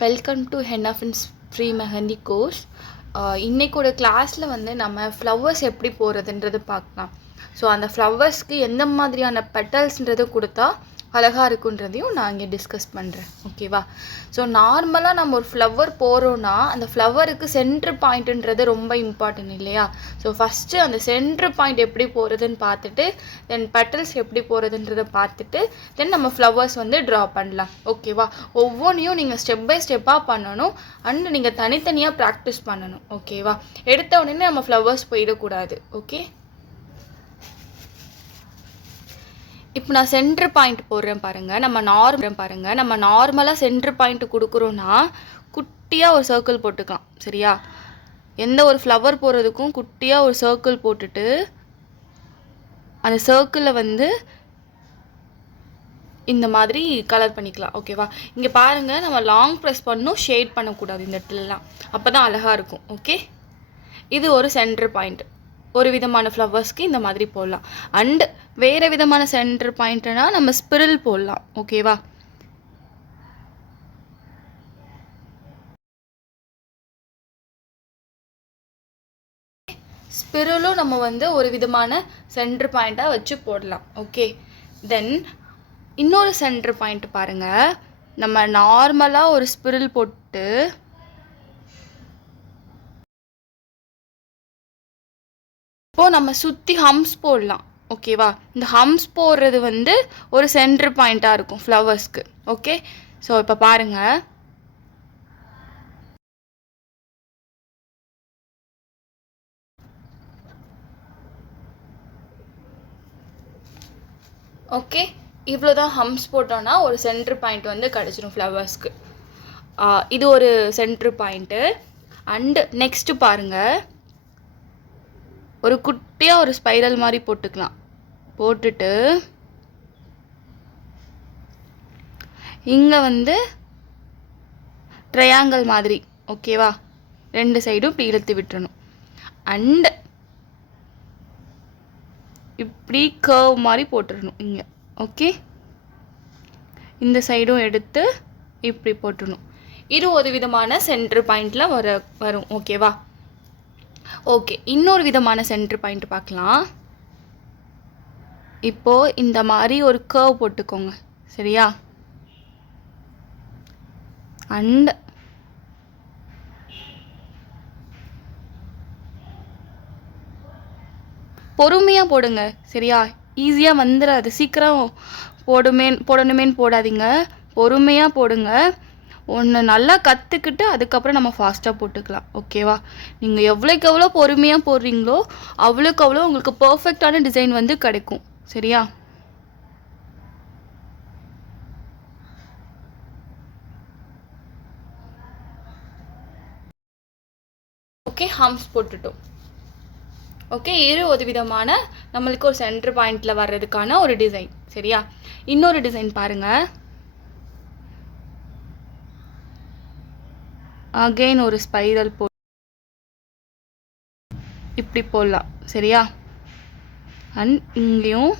Welcome to henna friends free mehndi course. இன்றைக்கோட கிளாஸில் வந்து நம்ம ஃப்ளவர்ஸ் எப்படி போடுறதுன்றது பார்க்கலாம். ஸோ அந்த ஃப்ளவர்ஸ்க்கு எந்த மாதிரியான பெட்டல்ஸ்ன்றது கொடுத்தா அழகாக இருக்குன்றதையும் நான் இங்கே டிஸ்கஸ் பண்ணுறேன். ஓகேவா? ஸோ நார்மலாக நம்ம ஒரு ஃப்ளவர் போகிறோன்னா அந்த ஃப்ளவருக்கு சென்ட்ரு பாயிண்ட்டுன்றது ரொம்ப இம்பார்ட்டன்ட் இல்லையா? ஸோ ஃபஸ்ட்டு அந்த சென்ட்ரு பாயிண்ட் எப்படி போகிறதுன்னு பார்த்துட்டு தென் பெட்டல்ஸ் எப்படி போகிறதுன்றதை பார்த்துட்டு தென் நம்ம ஃப்ளவர்ஸ் வந்து ட்ரா பண்ணலாம். ஓகேவா? ஒவ்வொன்றையும் நீங்கள் ஸ்டெப் பை ஸ்டெப்பாக பண்ணணும் அண்ட் நீங்கள் தனித்தனியாக ப்ராக்டிஸ் பண்ணணும். ஓகேவா? எடுத்த உடனே நம்ம ஃப்ளவர்ஸ் போயிடக்கூடாது. ஓகே, இப்போ நான் சென்ட்ரு பாயிண்ட் போடுறேன் பாருங்கள். நம்ம நார்மலாக சென்ட்ரு பாயிண்ட் கொடுக்குறோன்னா குட்டியாக ஒரு சர்க்கிள் போட்டுக்கலாம். சரியா? எந்த ஒரு ஃப்ளவர் போடுறதுக்கும் குட்டியாக ஒரு சர்க்கிள் போட்டுட்டு அந்த சர்க்கிளில் வந்து இந்த மாதிரி கலர் பண்ணிக்கலாம். ஓகேவா? இங்கே பாருங்கள், நம்ம லாங் ப்ரெஸ் பண்ணணும், ஷேட் பண்ணக்கூடாது இந்த இடத்துலலாம், அப்போ தான் அழகாக இருக்கும். ஓகே, இது ஒரு சென்ட்ரு பாயிண்ட். ஒரு விதமான ஃப்ளவர்ஸ்க்கு இந்த மாதிரி போடலாம். அண்ட் வேறு விதமான சென்டர் பாயிண்ட்னா நம்ம ஸ்பிரில் போடலாம். ஓகேவா? ஸ்பிரிலும் நம்ம வந்து ஒரு விதமான சென்டர் பாயிண்ட்டாக வச்சு போடலாம். ஓகே, தென் இன்னொரு சென்டர் பாயிண்ட் பாருங்கள். நம்ம நார்மலாக ஒரு ஸ்பிரில் போட்டு இப்போது நம்ம சுற்றி ஹம்ஸ் போடலாம். ஓகேவா? இந்த ஹம்ஸ் போடுறது வந்து ஒரு சென்டர் பாயிண்ட்டாக இருக்கும் ஃப்ளவர்ஸ்க்கு. ஓகே, ஸோ இப்போ பாருங்கள், ஓகே, இவ்வளோ தான் ஹம்ஸ் போட்டோன்னா ஒரு சென்டர் பாயிண்ட் வந்து கிடச்சிடும் ஃப்ளவர்ஸ்க்கு. இது ஒரு சென்டர் பாயிண்ட்டு. அண்டு நெக்ஸ்ட்டு பாருங்கள், ஒரு குட்டியாக ஒரு ஸ்பைரல் மாதிரி போட்டுக்கலாம். போட்டுட்டு இங்கே வந்து ட்ரையாங்கிள் மாதிரி. ஓகேவா? ரெண்டு சைடும் இப்படி இழுத்து விட்டுறணும். அண்ட் இப்படி கர்வ் மாதிரி போட்டுடணும் இங்கே. ஓகே, இந்த சைடும் எடுத்து இப்படி போட்டுடணும். இது ஒரு விதமான சென்டர் பாயிண்டில் வரும். ஓகேவா? ஓகே, இன்னொரு விதமான சென்டர் பாயிண்ட் பார்க்கலாம். இப்போது இந்த மாதிரி ஒரு கர்வ் போட்டுக்கோங்க. சரியா? அண்ட் பொறுமையாக போடுங்க. சரியா? ஈஸியாக வந்துடாது, சீக்கிரம் போடணுமேன்னு போடாதீங்க. பொறுமையாக போடுங்க. ஒன்று நல்லா கற்றுக்கிட்டு அதுக்கப்புறம் நம்ம ஃபாஸ்ட்டாக போட்டுக்கலாம். ஓகேவா? நீங்கள் எவ்வளோக்கு எவ்வளோ பொறுமையாக போடுறீங்களோ அவ்வளோக்கு அவ்வளோ உங்களுக்கு பர்ஃபெக்டான டிசைன் வந்து கிடைக்கும். சரியா? ஓகே, ஹம்ஸ் போட்டுட்டோம். ஓகே, ஒரு விதமான நம்மளுக்கு ஒரு சென்டர் பாயிண்டில் வர்றதுக்கான ஒரு டிசைன். சரியா? இன்னொரு டிசைன் பாருங்கள். அகெயின் ஒரு ஸ்பைரல் இப்படி போடலாம். சரியா? அண்ட் இங்கேயும்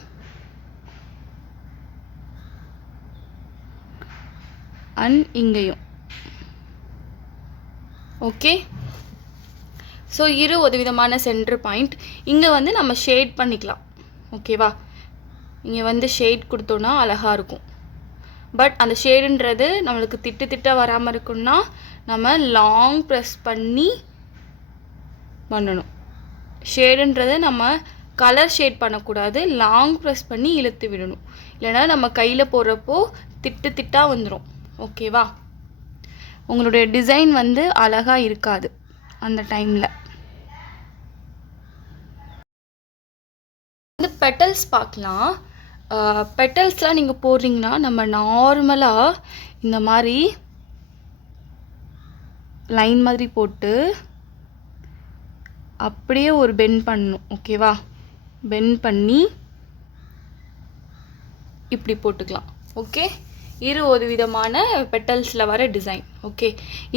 அண்ட் இங்கேயும். ஓகே, ஸோ ஒரு விதமான சென்டர் பாயிண்ட். இங்கே வந்து நம்ம ஷேட் பண்ணிக்கலாம். ஓகேவா? இங்கே வந்து ஷேட் கொடுத்தோன்னா அழகாக இருக்கும். பட் அந்த ஷேடுன்றது நம்மளுக்கு திட்ட வராமல் இருக்குன்னா நம்ம லாங் ப்ரெஸ் பண்ணி பண்ணணும். ஷேடுன்றது நம்ம கலர் ஷேட் பண்ணக்கூடாது, லாங் ப்ரெஸ் பண்ணி இழுத்து விடணும். இல்லைனா நம்ம கையில் போடுறப்போ திட்டாக வந்துடும். ஓகேவா? உங்களுடைய டிசைன் வந்து அழகாக இருக்காது அந்த டைமில். வந்து பெட்டல்ஸ் பார்க்கலாம். பெட்டல்ஸ்லாம் நீங்கள் போடுறீங்கன்னா நம்ம நார்மலாக இந்த மாதிரி லைன் மாதிரி போட்டு அப்படியே ஒரு பெண்ட் பண்ணணும். ஓகேவா? பெண்ட் பண்ணி இப்படி போட்டுக்கலாம். ஓகே, ஒரு விதமான பெட்டல்ஸில் வர டிசைன். ஓகே,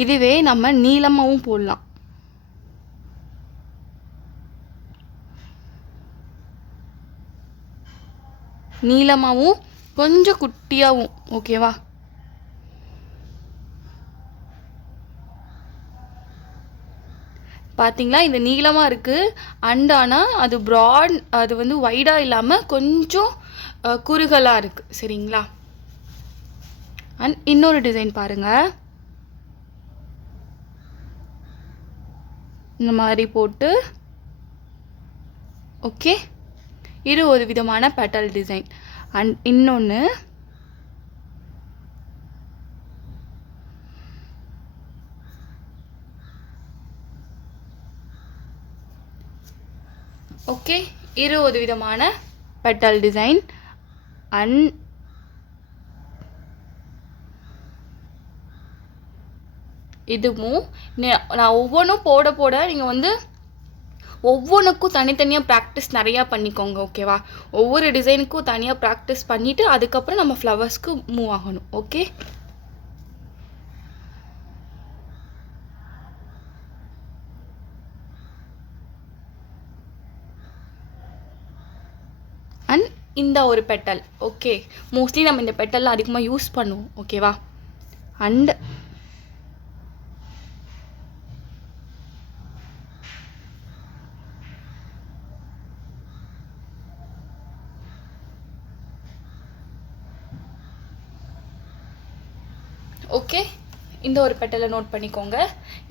இதுவே நம்ம நீளமாகவும் போடலாம். நீளமாகவும் கொஞ்சம் குட்டியாகவும். ஓகேவா? பார்த்தீங்களா இது நீளமாக இருக்குது அண்ட் ஆனால் அது ப்ராட், அது வந்து வைடாக இல்லாமல் கொஞ்சம் குறுகலாக இருக்குது. சரிங்களா? அண்ட் இன்னொரு டிசைன் பாருங்கள். இந்த மாதிரி போட்டு ஓகே, இது ஒரு விதமான பெட்டல் டிசைன். அண்ட் இன்னொன்று ஓகே, இது ஒரு விதமான பெட்டல் டிசைன். அண்ட் இதுவும் நான் ஒவ்வொன்றும் போட போட நீங்கள் வந்து ஒவ்வொன்றுக்கும் தனித்தனியாக ப்ராக்டிஸ் நிறையா பண்ணிக்கோங்க. ஓகேவா? ஒவ்வொரு டிசைனுக்கும் தனியாக ப்ராக்டிஸ் பண்ணிவிட்டு அதுக்கப்புறம் நம்ம ஃப்ளவர்ஸ்க்கு மூவ் ஆகணும். ஓகே, அண்ட் இந்த ஒரு பெட்டல். ஓகே, மோஸ்ட்லி நம்ம இந்த பெட்டல்லாம் அதிகமாக யூஸ் பண்ணுவோம். ஓகேவா? அண்ட் ஓகே, இந்த ஒரு பெட்டலை நோட் பண்ணிக்கோங்க.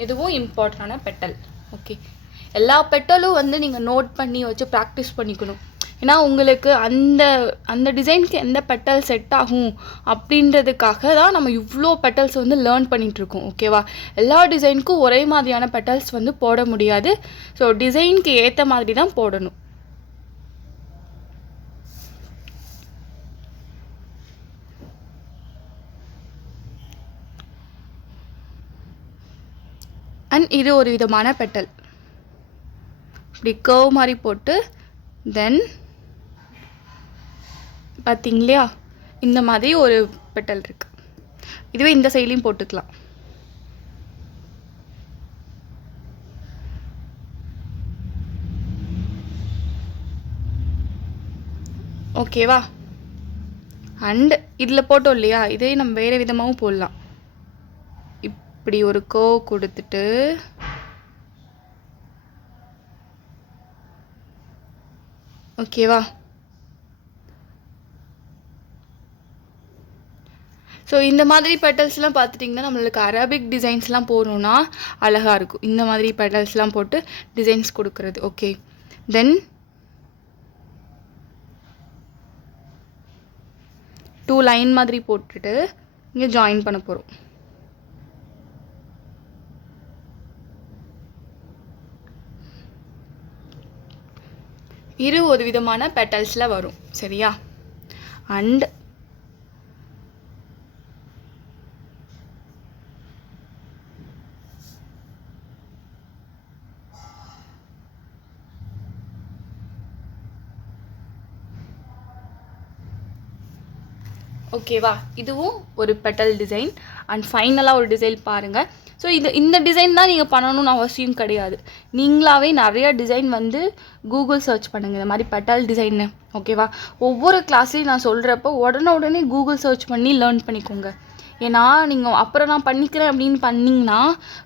இதுவும் இம்பார்ட்டண்டான பெட்டல். ஓகே, எல்லா பெட்டலும் வந்து நீங்கள் நோட் பண்ணி வச்சு ப்ராக்டிஸ் பண்ணிக்கணும். ஏன்னா உங்களுக்கு அந்த அந்த டிசைனுக்கு எந்த பெட்டல் செட் ஆகும் அப்படின்றதுக்காக தான் நம்ம இவ்வளோ பெட்டல்ஸ் வந்து லேர்ன் பண்ணிகிட்ருக்கோம். ஓகேவா? எல்லா டிசைனுக்கும் ஒரே மாதிரியான பெட்டல்ஸ் வந்து போட முடியாது. ஸோ டிசைனுக்கு ஏற்ற மாதிரி தான் போடணும். அண்ட் இது ஒரு விதமான பெட்டல். இப்படி கர்வ் மாதிரி போட்டு தென் பார்த்தீங்களா இந்த மாதிரி ஒரு பெட்டல் இருக்கு. இதுவே இந்த சைட்லையும் போட்டுக்கலாம். ஓகேவா? அண்ட் இதில் போட்டோம் இல்லையா, இதே நம்ம வேறு விதமாகவும் போடலாம். இப்படி ஒரு கர்வ் கொடுத்துட்டு ஓகேவா? ஸோ இந்த மாதிரி பெட்டல்ஸ்லாம் பார்த்துட்டிங்கன்னா நம்மளுக்கு அரபிக் டிசைன்ஸ்லாம் போடணுன்னா அழகாக இருக்கும். இந்த மாதிரி பெட்டல்ஸ்லாம் போட்டு டிசைன்ஸ் கொடுக்குறது. ஓகே, தென் 2 லைன் மாதிரி போட்டுட்டு இங்கே ஜாயின் பண்ண போகிறோம். இரு ஒரு விதமான பெட்டல்ஸில் வரும். சரியா? அண்ட் ஓகேவா? இதுவும் ஒரு பெட்டல் டிசைன். அண்ட் ஃபைனலாக ஒரு டிசைன் பாருங்கள். ஸோ இந்த டிசைன் தான் நீங்கள் பண்ணணும்னு அவசியம் கிடையாது. நீங்களாகவே நிறைய டிசைன் வந்து கூகுள் சர்ச் பண்ணுங்கள் இந்த மாதிரி பெட்டல் டிசைன்னு. ஓகேவா? ஒவ்வொரு கிளாஸ்லையும் நான் சொல்கிறப்போ உடனே கூகுள் சர்ச் பண்ணி லேர்ன் பண்ணிக்கோங்க. ஏன்னா நீங்கள் அப்புறம் நான் பண்ணிக்கிறேன் அப்படின்னு பண்ணிங்கன்னா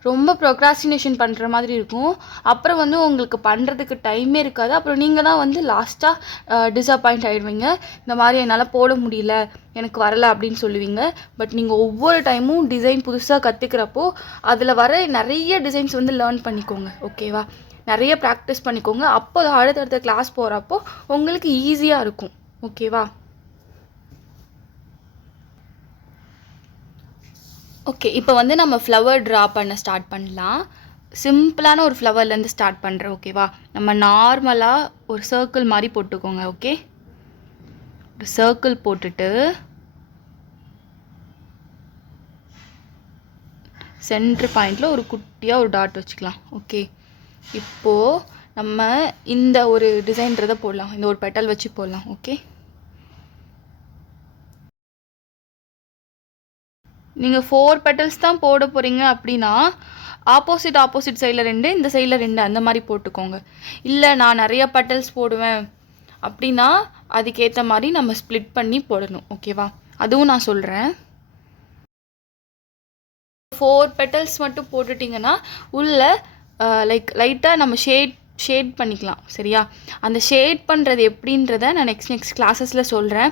ரொம்ப ப்ரொக்ராஸ்டினேஷன் பண்ணுற மாதிரி இருக்கும். அப்புறம் வந்து உங்களுக்கு பண்ணுறதுக்கு டைமே இருக்காது. அப்புறம் நீங்கள் தான் வந்து லாஸ்ட்டாக டிஸப்பாயிண்ட் ஆகிடுவீங்க. இந்த மாதிரி என்னால் போட முடியல, எனக்கு வரலை அப்படின்னு சொல்லுவீங்க. பட் நீங்கள் ஒவ்வொரு டைமும் டிசைன் புதுசாக கற்றுக்கிறப்போ அதில் வர நிறைய டிசைன்ஸ் வந்து லேர்ன் பண்ணிக்கோங்க. ஓகேவா? நிறைய ப்ராக்டிஸ் பண்ணிக்கோங்க. அப்போ அடுத்தடுத்த கிளாஸ் போகிறப்போ உங்களுக்கு ஈஸியாக இருக்கும். ஓகேவா? ஓகே, இப்போ வந்து நம்ம ஃப்ளவர் ட்ரா பண்ண ஸ்டார்ட் பண்ணலாம். சிம்பிளான ஒரு ஃப்ளவர்லேருந்து ஸ்டார்ட் பண்ணுறேன். ஓகேவா? நம்ம நார்மலாக ஒரு சர்க்கிள் மாதிரி போட்டுக்கோங்க. ஓகே, ஒரு சர்க்கிள் போட்டுட்டு சென்டர் பாயிண்டில் ஒரு குட்டியாக ஒரு டாட் வச்சுக்கலாம். ஓகே, இப்போது நம்ம இந்த ஒரு டிசைன்றதை போடலாம். இந்த ஒரு பெட்டல் வச்சு போடலாம். ஓகே, நீங்கள் 4 பெட்டல்ஸ் தான் போட போகிறீங்க அப்படின்னா ஆப்போசிட் சைடில் 2, இந்த சைடில் 2 அந்த மாதிரி போட்டுக்கோங்க. இல்லை நான் நிறைய பெட்டல்ஸ் போடுவேன் அப்படின்னா அதுக்கேற்ற மாதிரி நம்ம ஸ்ப்ளிட் பண்ணி போடணும். ஓகேவா? அதுவும் நான் சொல்கிறேன். 4 பெட்டல்ஸ் மட்டும் போட்டுட்டிங்கன்னா உள்ள லைட்டாக நம்ம ஷேட் பண்ணிக்கலாம். சரியா? அந்த ஷேட் பண்ணுறது எப்படின்றத நான் நெக்ஸ்ட் கிளாஸஸில் சொல்கிறேன்.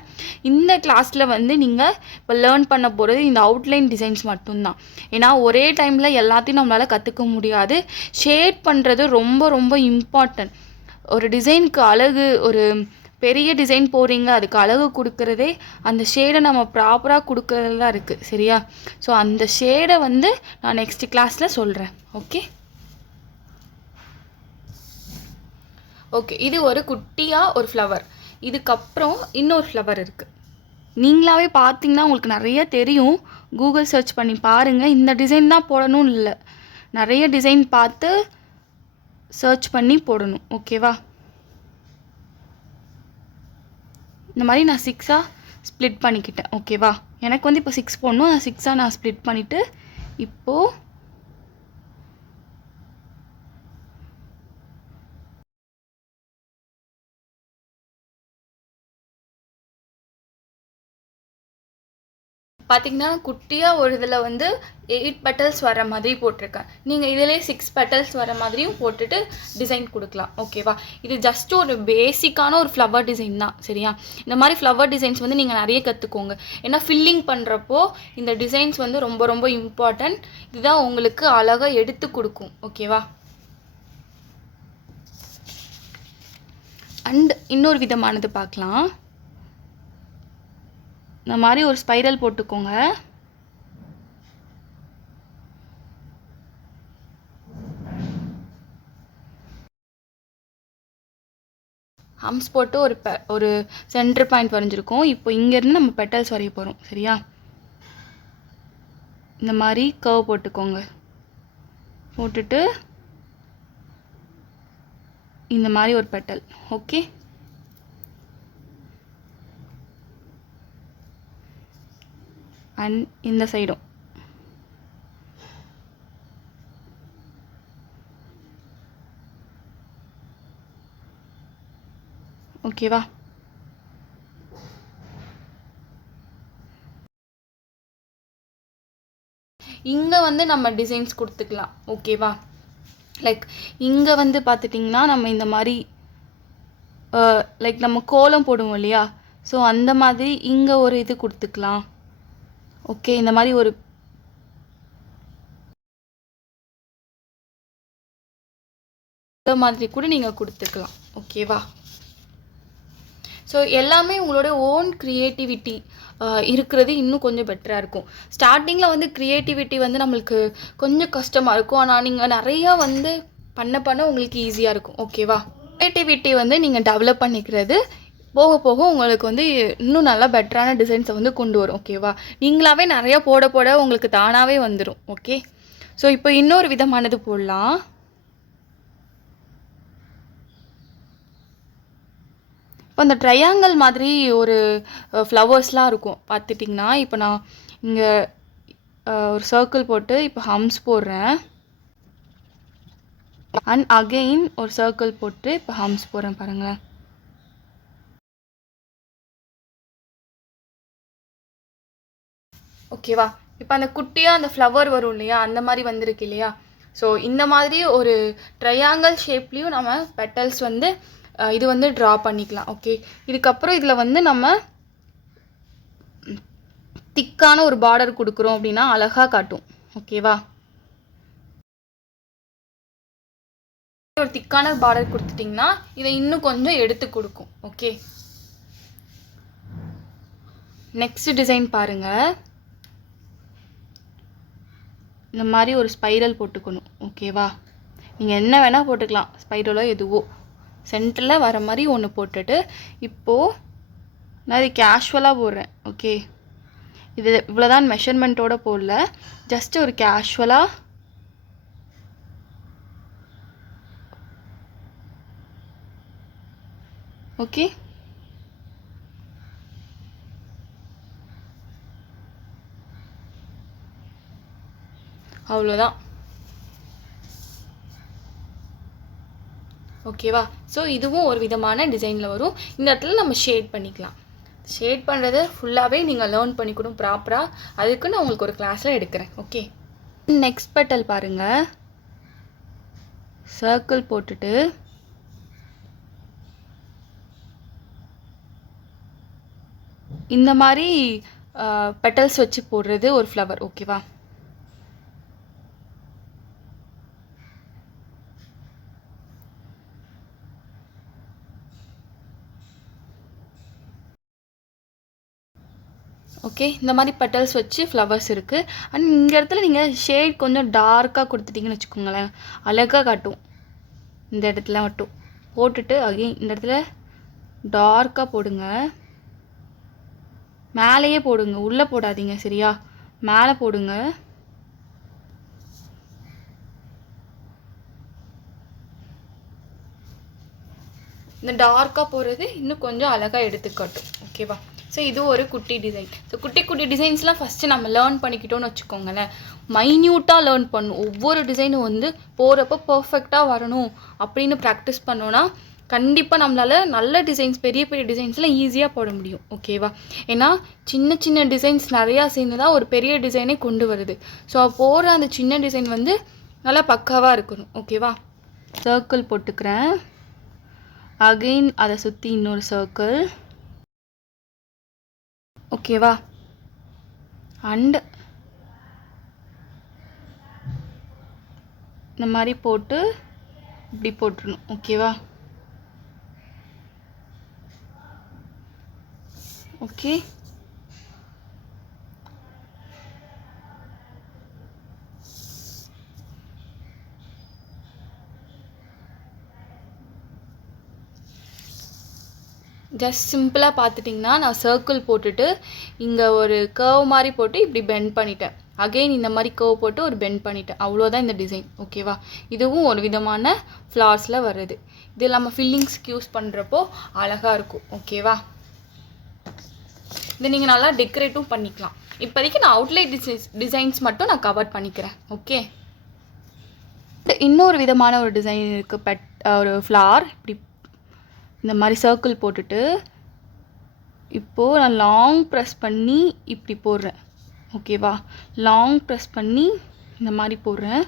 இந்த கிளாஸில் வந்து நீங்கள் இப்போ லேர்ன் பண்ண போகிறது இந்த அவுட்லைன் டிசைன்ஸ் மட்டும்தான். ஏன்னா ஒரே டைமில் எல்லாத்தையும் நம்மளால் கற்றுக்க முடியாது. ஷேட் பண்ணுறது ரொம்ப ரொம்ப இம்பார்ட்டன்ட். ஒரு டிசைனுக்கு அழகு, ஒரு பெரிய டிசைன் போகிறீங்க, அதுக்கு அழகு கொடுக்குறதே அந்த ஷேடை நம்ம ப்ராப்பராக கொடுக்குறது தான் இருக்குது. சரியா? ஸோ அந்த ஷேடை வந்து நான் நெக்ஸ்ட் கிளாஸில் சொல்கிறேன். ஓகே, இது ஒரு குட்டியாக ஒரு ஃப்ளவர். இதுக்கப்புறம் இன்னொரு ஃப்ளவர் இருக்குது. நீங்களாவே பார்த்தீங்கன்னா உங்களுக்கு நிறைய தெரியும். கூகுள் சர்ச் பண்ணி பாருங்கள். இந்த டிசைன் தான் போடணும்னு இல்லை, நிறைய டிசைன் பார்த்து சர்ச் பண்ணி போடணும். ஓகேவா? இந்த மாதிரி நான் 6ஆக ஸ்ப்ளிட் பண்ணிக்கிட்டேன். ஓகேவா? எனக்கு வந்து இப்போ 6 போடணும். நான் 6ஆக நான் ஸ்ப்ளிட் பண்ணிவிட்டு இப்போது பார்த்தீங்கன்னா குட்டியாக ஒரு இதில் வந்து 8 பெட்டல்ஸ் வர மாதிரி போட்டிருக்கேன். நீங்கள் இதிலே 6 பெட்டல்ஸ் வர மாதிரியும் போட்டுட்டு டிசைன் கொடுக்கலாம். ஓகேவா? இது ஜஸ்ட் ஒரு பேசிக்கான ஒரு ஃப்ளவர் டிசைன் தான். சரியா? இந்த மாதிரி ஃப்ளவர் டிசைன்ஸ் வந்து நீங்கள் நிறைய கற்றுக்கோங்க. ஏன்னா ஃபில்லிங் பண்ணுறப்போ இந்த டிசைன்ஸ் வந்து ரொம்ப ரொம்ப இம்பார்ட்டன்ட். இதுதான் உங்களுக்கு அழகாக எடுத்து கொடுக்கும். ஓகேவா? அண்ட் இன்னொரு விதமானது பார்க்கலாம். இந்த மாதிரி ஒரு ஸ்பைரல் போட்டுக்கோங்க. ஹம்ஸ் போட்டு ஒரு சென்டர் பாயிண்ட் வரைஞ்சிருக்கோம். இப்போ இங்கேருந்து நம்ம பெட்டல்ஸ் வரைய போகிறோம். சரியா? இந்த மாதிரி கர்வ் போட்டுக்கோங்க. போட்டுட்டு இந்த மாதிரி ஒரு பெட்டல். ஓகே, அண்ட் இந்த சைடும் ஓகேவா? இங்கே வந்து நம்ம டிசைன்ஸ் கொடுத்துக்கலாம். ஓகேவா? லைக் இங்கே வந்து பார்த்துட்டிங்கன்னா நம்ம இந்த மாதிரி லைக் நம்ம கோலம் போடுவோம் இல்லையா? ஸோ அந்த மாதிரி இங்கே ஒரு இது கொடுத்துக்கலாம். ஓகே, இந்த மாதிரி ஒரு மாதிரி கூட நீங்கள் கொடுத்துக்கலாம். ஓகேவா? ஸோ எல்லாமே உங்களோட ஓன் க்ரியேட்டிவிட்டி இருக்கிறது இன்னும் கொஞ்சம் பெட்டராக இருக்கும். ஸ்டார்டிங்கில் வந்து க்ரியேட்டிவிட்டி வந்து நம்மளுக்கு கொஞ்சம் கஷ்டமாக இருக்கும். ஆனால் நீங்கள் நிறையா வந்து பண்ண உங்களுக்கு ஈஸியாக இருக்கும். ஓகேவா? க்ரியேட்டிவிட்டி வந்து நீங்கள் டெவலப் பண்ணிக்கிறது போக போக உங்களுக்கு வந்து இன்னும் நல்லா பெட்டரான டிசைன்ஸை வந்து கொண்டு வரும். ஓகேவா? நீங்களாவே நிறையா போட உங்களுக்கு தானாகவே வந்துடும். ஓகே, ஸோ இப்போ இன்னொரு விதமானது போடலாம். இப்போ இந்த ட்ரையாங்கிள் மாதிரி ஒரு ஃப்ளவர்ஸ்லாம் இருக்கும் பார்த்துட்டிங்கன்னா. இப்போ நான் இங்கே ஒரு சர்க்கிள் போட்டு இப்போ ஹம்ஸ் போடுறேன். அண்ட் அகெயின் ஒரு சர்க்கிள் போட்டு இப்போ ஹம்ஸ் போடுறேன். பாருங்களேன். ஓகேவா? இப்போ அந்த குட்டியாக அந்த ஃப்ளவர் வரும் இல்லையா? அந்த மாதிரி வந்திருக்கு இல்லையா? ஸோ இந்த மாதிரி ஒரு ட்ரையாங்கிள் ஷேப்லேயும் நம்ம பெட்டல்ஸ் வந்து இது வந்து ட்ரா பண்ணிக்கலாம். ஓகே, இதுக்கப்புறம் இதில் வந்து நம்ம திக்கான ஒரு பார்டர் கொடுக்குறோம் அப்படின்னா அழகாக காட்டும். ஓகேவா? ஒரு திக்கான பார்டர் கொடுத்துட்டிங்கன்னா இதை இன்னும் கொஞ்சம் எடுத்து கொடுக்கும். ஓகே, நெக்ஸ்ட் டிசைன் பாருங்கள். இந்த மாதிரி ஒரு ஸ்பைரல் போட்டுக்கணும். ஓகேவா? நீங்கள் என்ன வேணால் போட்டுக்கலாம், ஸ்பைரலோ எதுவோ. சென்டரில் வர மாதிரி ஒன்று போட்டுட்டு இப்போது நான் இது கேஷுவலாக போடுறேன். ஓகே, இது இவ்வளோதான், மெஷர்மெண்ட்டோடு போடல, ஜஸ்ட் ஒரு கேஷுவலாக. ஓகே, அவ்வளோதான். ஓகேவா? ஸோ இதுவும் ஒரு விதமான டிசைனில் வரும். இந்த இடத்துல நம்ம ஷேட் பண்ணிக்கலாம். ஷேட் பண்ணுறது ஃபுல்லாகவே நீங்கள் லேர்ன் பண்ணிக்கணும் ப்ராப்பராக. அதுக்கு நான் உங்களுக்கு ஒரு கிளாஸில் எடுக்கிறேன். ஓகே, நெக்ஸ்ட் பெட்டல் பாருங்கள். சர்க்கிள் போட்டுட்டு இந்த மாதிரி பெட்டல்ஸ் வச்சு போடுறது ஒரு ஃப்ளவர். ஓகேவா? ஓகே, இந்த மாதிரி பெட்டல்ஸ் வச்சு ஃப்ளவர்ஸ் இருக்குது. அண்ட் இந்த இடத்துல நீங்கள் ஷேட் கொஞ்சம் டார்க்காக கொடுத்துட்டிங்கன்னு வச்சுக்கோங்களேன், அழகாக காட்டும். இந்த இடத்துல மட்டும் போட்டுட்டு அகைன் இந்த இடத்துல டார்க்காக போடுங்க. மேலேயே போடுங்க, உள்ளே போடாதீங்க. சரியா? மேலே போடுங்க. இந்த டார்க்காக போடுறது இன்னும் கொஞ்சம் அழகாக எடுத்துக்காட்டும். ஓகேவா? ஸோ இது ஒரு குட்டி டிசைன். ஸோ குட்டி குட்டி டிசைன்ஸ்லாம் ஃபஸ்ட்டு நம்ம லேர்ன் பண்ணிக்கிட்டோன்னு வச்சுக்கோங்களேன், மைன்யூட்டாக லேர்ன் பண்ணணும். ஒவ்வொரு டிசைனும் வந்து போகிறப்போ பர்ஃபெக்டாக வரணும் அப்படின்னு ப்ராக்டிஸ் பண்ணோன்னா கண்டிப்பாக நம்மளால் நல்ல டிசைன்ஸ், பெரிய பெரிய டிசைன்ஸ்லாம் ஈஸியாக போட முடியும். ஓகேவா? ஏன்னா சின்ன சின்ன டிசைன்ஸ் நிறையா சேர்ந்து தான் ஒரு பெரிய டிசைனே கொண்டு வருது. ஸோ போடுற அந்த சின்ன டிசைன் வந்து நல்லா பக்காவாக இருக்கணும். ஓகேவா? சர்க்கிள் போட்டுக்கிறேன். அகெயின் அதை சுற்றி இன்னொரு சர்க்கிள். ஓகேவா? அண்ட் இந்த மாதிரி போட்டு இப்படி போட்டுருணும். ஓகேவா? ஓகே, ஜஸ்ட் சிம்பிளாக பார்த்துட்டிங்கன்னா நான் சர்க்கிள் போட்டுட்டு இங்கே ஒரு கர்வ் மாதிரி போட்டு இப்படி பெண்ட் பண்ணிட்டேன். அகெயின் இந்த மாதிரி கர்வ் போட்டு ஒரு பெண்ட் பண்ணிட்டேன். அவ்வளோதான் இந்த டிசைன். ஓகேவா? இதுவும் ஒரு விதமான ஃப்ளார்ஸில் வருது. இது நம்ம ஃபில்லிங்ஸ்க்கு யூஸ் பண்ணுறப்போ அழகாக இருக்கும். ஓகேவா? இதை நீங்கள் நல்லா டெக்கரேட்டும் பண்ணிக்கலாம். இப்போதைக்கு நான் அவுட்லைட் டிசைன்ஸ் மட்டும் நான் கவர் பண்ணிக்கிறேன். ஓகே, இன்னொரு விதமான ஒரு டிசைன் இருக்குது. ஒரு ஃப்ளார் இப்படி இந்த மாதிரி சர்க்கிள் போட்டுட்டு இப்போது நான் லாங் ப்ரெஸ் பண்ணி இப்படி போடுறேன். ஓகேவா? லாங் ப்ரெஸ் பண்ணி இந்த மாதிரி போடுறேன்.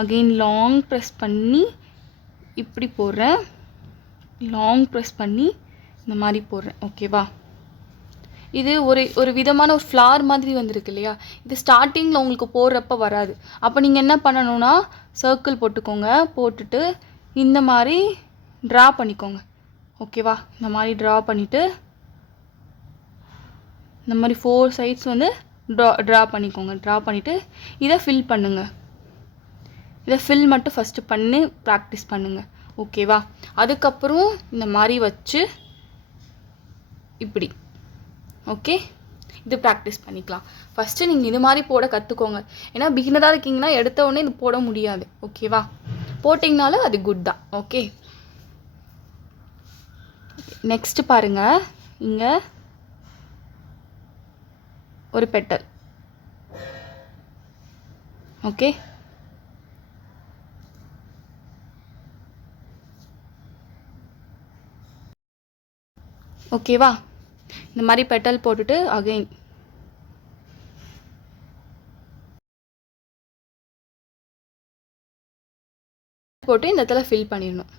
அகெயின் லாங் ப்ரெஸ் பண்ணி இப்படி போடுறேன். லாங் ப்ரெஸ் பண்ணி இந்த மாதிரி போடுறேன். ஓகேவா? இது ஒரு விதமான ஒரு ஃப்ளார் மாதிரி வந்திருக்கு இல்லையா? இது ஸ்டார்டிங்கில் உங்களுக்கு போடுறப்ப வராது. அப்போ நீங்கள் என்ன பண்ணணும்னா சர்க்கிள் போட்டுக்கோங்க. போட்டுட்டு இந்த மாதிரி ட்ரா பண்ணிக்கோங்க. ஓகேவா? இந்த மாதிரி ட்ரா பண்ணிவிட்டு இந்த மாதிரி 4 சைட்ஸ் வந்து ட்ரா பண்ணிக்கோங்க. ட்ரா பண்ணிவிட்டு இதை ஃபில் பண்ணுங்கள். இதை ஃபில் மட்டும் ஃபஸ்ட்டு பண்ணி ப்ராக்டிஸ் பண்ணுங்கள். ஓகேவா? அதுக்கப்புறம் இந்த மாதிரி வச்சு இப்படி. ஓகே, இது ப்ராக்டிஸ் பண்ணிக்கலாம். ஃபஸ்ட்டு நீங்கள் இது மாதிரி போட கற்றுக்கோங்க. ஏன்னா பிகினராக இருக்கீங்கன்னா எடுத்த உடனே இது போட முடியாது. ஓகேவா? போட்டிங்கனாலும் அது குட் தான். ஓகே, நெக்ஸ்ட்டு பாருங்கள். இங்கே ஒரு பெட்டல். ஓகே, ஓகேவா? இந்த மாதிரி பெட்டல் போட்டுட்டு அகைன் போட்டு இந்த இடத்துல ஃபில் பண்ணிடணும்.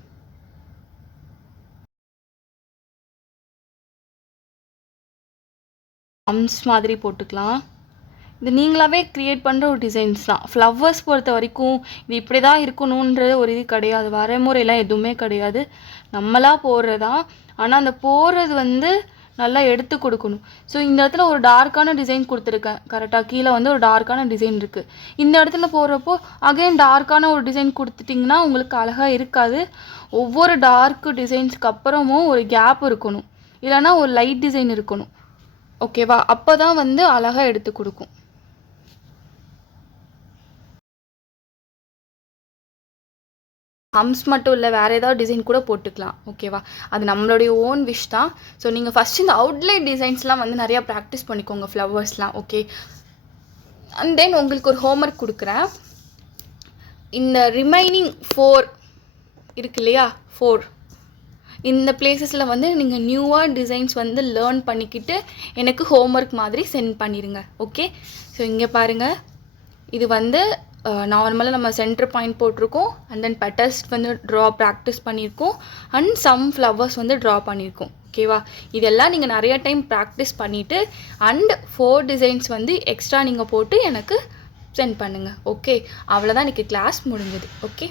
அம்ஸ் மாதிரி போட்டுக்கலாம். இது நீங்களாவே க்ரியேட் பண்ணுற ஒரு டிசைன்ஸ் தான். ஃப்ளவர்ஸ் பொறுத்த வரைக்கும் இது இப்படி தான் இருக்கணுன்றது ஒரு இது கிடையாது. வரைமுறையெல்லாம் எதுவுமே கிடையாது. நம்மளாக போடுறதான். ஆனால் அந்த போடுறது வந்து நல்லா எடுத்து கொடுக்கணும். ஸோ இந்த இடத்துல ஒரு டார்க்கான டிசைன் கொடுத்துருக்கேன். கரெக்டாக கீழே வந்து ஒரு டார்க்கான டிசைன் இருக்குது. இந்த இடத்துல போடுறப்போ அகைன் டார்க்கான ஒரு டிசைன் கொடுத்துட்டிங்கன்னா உங்களுக்கு அழகாக இருக்காது. ஒவ்வொரு டார்க்கு டிசைன்ஸ்க்கு அப்புறமும் ஒரு கேப் இருக்கணும், இல்லைனா ஒரு லைட் டிசைன் இருக்கணும். ஓகேவா? அப்போ தான் வந்து அழகாக எடுத்து கொடுக்கும். ஹம்ஸ் மட்டும் இல்லை, வேறு ஏதாவது டிசைன் கூட போட்டுக்கலாம். ஓகேவா? அது நம்மளுடைய ஓன் விஷ் தான். ஸோ நீங்கள் ஃபஸ்ட்டு இந்த அவுட்லைன் டிசைன்ஸ்லாம் வந்து நிறையா ப்ராக்டிஸ் பண்ணிக்கோங்க, ஃப்ளவர்ஸ்லாம். ஓகே, அண்ட் தென் உங்களுக்கு ஒரு ஹோம்ஒர்க் கொடுக்குறேன். இந்த ரிமைனிங் 4 இருக்கு இல்லையா, 4 இந்த பிளேசஸில் வந்து நீங்கள் நியூவாக டிசைன்ஸ் வந்து லேர்ன் பண்ணிக்கிட்டு எனக்கு ஹோம்ஒர்க் மாதிரி சென்ட் பண்ணிடுங்க. ஓகே, ஸோ இங்கே பாருங்கள், இது வந்து நார்மலாக நம்ம சென்டர் பாயிண்ட் போட்டிருக்கோம் அண்ட் தென் பெட்டல்ஸ் வந்து ட்ரா ப்ராக்டிஸ் பண்ணியிருக்கோம் அண்ட் சம் ஃப்ளவர்ஸ் வந்து ட்ரா பண்ணியிருக்கோம். ஓகேவா? இதெல்லாம் நீங்கள் நிறைய டைம் ப்ராக்டிஸ் பண்ணிவிட்டு அண்ட் 4 டிசைன்ஸ் வந்து எக்ஸ்ட்ரா நீங்கள் போட்டு எனக்கு சென்ட் பண்ணுங்கள். ஓகே, அவ்வளோதான் இன்றைக்கி கிளாஸ் முடிஞ்சது. ஓகே.